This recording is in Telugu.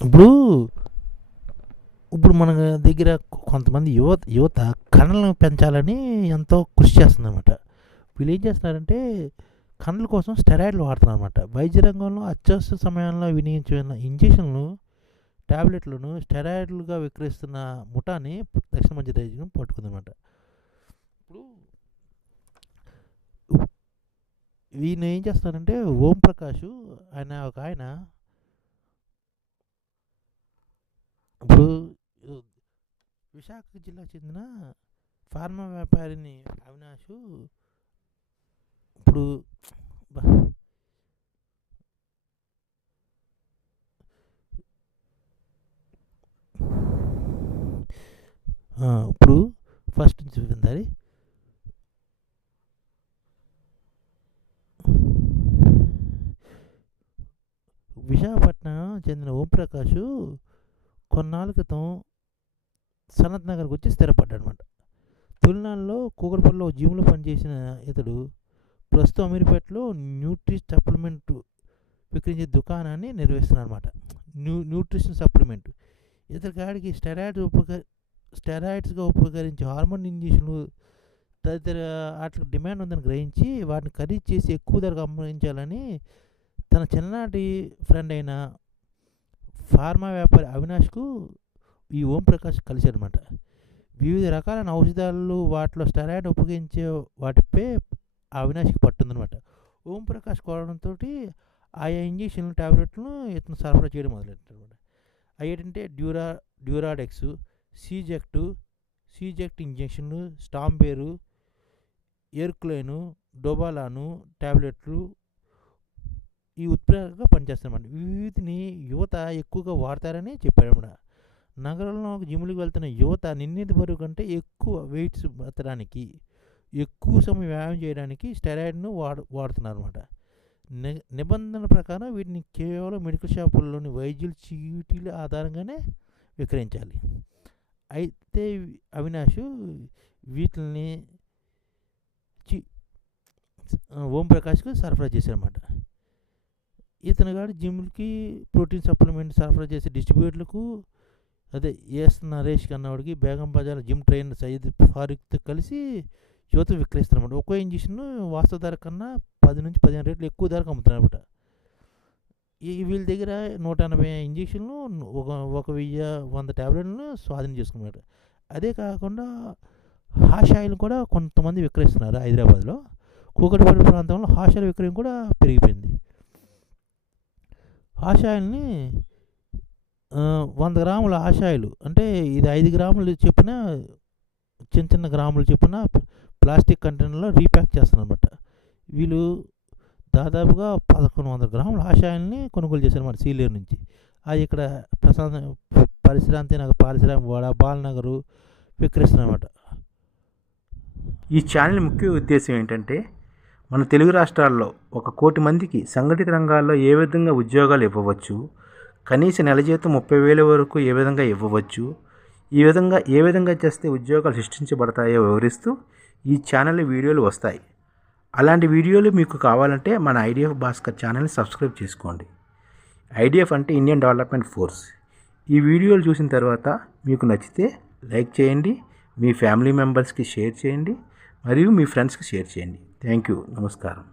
ఇప్పుడు ఇప్పుడు మన దగ్గర కొంతమంది యువత కళలను పెంచాలని ఎంతో కృషి చేస్తుందన్నమాట. వీళ్ళు ఏం చేస్తున్నారంటే కళ్ళ కోసం స్టెరాయిడ్లు వాడుతున్నారన్నమాట. వైద్య రంగంలో అత్యవసర సమయంలో వినియోగించిన ఇంజెక్షన్లు, టాబ్లెట్లను స్టెరాయిడ్లుగా విక్రయిస్తున్న ముఠాని దక్షిణ మధ్య రైలు పట్టుకుందన్నమాట. ఇప్పుడు ఈయన ఏం చేస్తున్నారంటే ఓం ప్రకాష్ ఆయన ఇప్పుడు విశాఖ జిల్లాకు చెందిన ఫార్మా వ్యాపారిని అవినాష్ ఇప్పుడు ఇప్పుడు ఫస్ట్ నుంచి చూపిందాలి. విశాఖపట్నం చెందిన ఓంప్రకాష్ కొన్నాళ్ళ క్రితం సనత్ నగర్కి వచ్చి స్థిరపడ్డాడు అనమాట. తొలినాళ్ళలో కూకట్పల్లిలో జిమ్లో పనిచేసిన ఇతడు ప్రస్తుతం అమీర్పేటలో సప్లిమెంట్ విక్రయించే దుకాణాన్ని నిర్వహిస్తున్నాడు అనమాట. Nutrition supplement. ఇతని కాడికి స్టెరాయిడ్స్గా ఉపకరించే హార్మోన్ ఇంజెక్షన్లు తదితర వాటికి డిమాండ్ ఉందని గ్రహించి వాటిని ఖరీదు చేసి ఎక్కువ ధరకు అమ్మరించాలని తన చిన్ననాటి ఫ్రెండ్ అయిన ఫార్మా వ్యాపారి అవినాష్కు ఈ ఓంప్రకాష్ కలిశారనమాట. వివిధ రకాలైన ఔషధాలు వాటిలో స్టెరాయిడ్ ఉపయోగించే వాటిపై అవినాష్కి పట్టుందనమాట. ఓంప్రకాష్ కోరడంతో ఆయా ఇంజెక్షన్లు టాబ్లెట్లను ఇతను సరఫరా చేయడం మొదలెట్టారనమాట. అవి ఏంటంటే డ్యూరాడెక్స్, సీజెక్ట్ ఇంజెక్షన్లు, స్టాంబేరు, ఎర్క్లైను, డోబాలాను టాబ్లెట్లు ఈ ఉత్ప్రేరకంగా పనిచేస్తారన్నమాట. వీటిని యువత ఎక్కువగా వాడతారని చెప్పారన్నమాట. నగరంలో జిమ్లకు వెళ్తున్న యువత నిర్ణీత బరువు కంటే ఎక్కువ వెయిట్స్ ఎత్తడానికి, ఎక్కువ సమయం వ్యాయామం చేయడానికి స్టెరాయిడ్ను వాడుతున్నారు అనమాట. నిబంధనల ప్రకారం వీటిని కేవలం మెడికల్ షాపుల్లోని వైద్యుల చీటీల ఆధారంగానే విక్రయించాలి. అయితే అవినాష్ వీటిని ఓంప్రకాష్కు సరఫరా చేశారన్నమాట. ఇతను గారు జిమ్కి ప్రోటీన్ సప్లిమెంట్ సరఫరా చేసే డిస్ట్రిబ్యూటర్లకు నరేష్ అన్నవాడికి బేగం బజార్ జిమ్ ట్రైనర్ సయ్యద్ ఫారూక్తో కలిసి యువత విక్రయిస్తున్నమాట. ఒక్కో ఇంజక్షన్ వాస్తవ ధర కన్నా 10 నుంచి 15 రేట్లు ఎక్కువ ధరకు అమ్ముతున్నారన్నమాట. వీళ్ళ దగ్గర 180 ఇంజక్షన్లు, 100 టాబ్లెట్లను స్వాధీనం చేసుకున్నారు. అదే కాకుండా హాష్ ఆయిల్ కూడా కొంతమంది విక్రయిస్తున్నారు. హైదరాబాద్లో కూకట్పల్లి ప్రాంతంలో హాష్ ఆయిల్ విక్రయం కూడా పెరిగిపోయింది. హాష్ ఆయిల్ని 100 గ్రాముల హాష్ ఆయిల్ అంటే ఇది 5 గ్రాములు చొప్పున చిన్న గ్రాములు చొప్పున ప్లాస్టిక్ కంటైనర్లో రీప్యాక్ చేస్తారనమాట. వీళ్ళు దాదాపుగా 1100 గ్రాముల హాష్ ఆయిల్ని కొనుగోలు చేశారన్నమాట సీలేరు నుంచి. అది ఇక్కడ పారిశ్రామిక బాలనగరు విక్రయిస్తున్నారన్నమాట. ఈ ఛానల్ ముఖ్య ఉద్దేశం ఏంటంటే మన తెలుగు రాష్ట్రాల్లో 1 కోటి మందికి సంఘటిత రంగాల్లో ఏ విధంగా ఉద్యోగాలు ఇవ్వవచ్చు, కనీస నెల జీతం 30,000 వరకు ఏ విధంగా ఇవ్వవచ్చు, ఏ విధంగా చేస్తే ఉద్యోగాలు సృష్టించబడతాయో వివరిస్తూ ఈ ఛానల్ వీడియోలు వస్తాయి. అలాంటి వీడియోలు మీకు కావాలంటే మన ఐడిఎఫ్ భాస్కర్ ఛానల్ని సబ్స్క్రైబ్ చేసుకోండి. ఐడిఎఫ్ అంటే ఇండియన్ డెవలప్మెంట్ ఫోర్స్. ఈ వీడియోలు చూసిన తర్వాత మీకు నచ్చితే లైక్ చేయండి, మీ ఫ్యామిలీ మెంబర్స్కి షేర్ చేయండి, మరియు మీ ఫ్రెండ్స్కి షేర్ చేయండి. Thank you. నమస్కారం.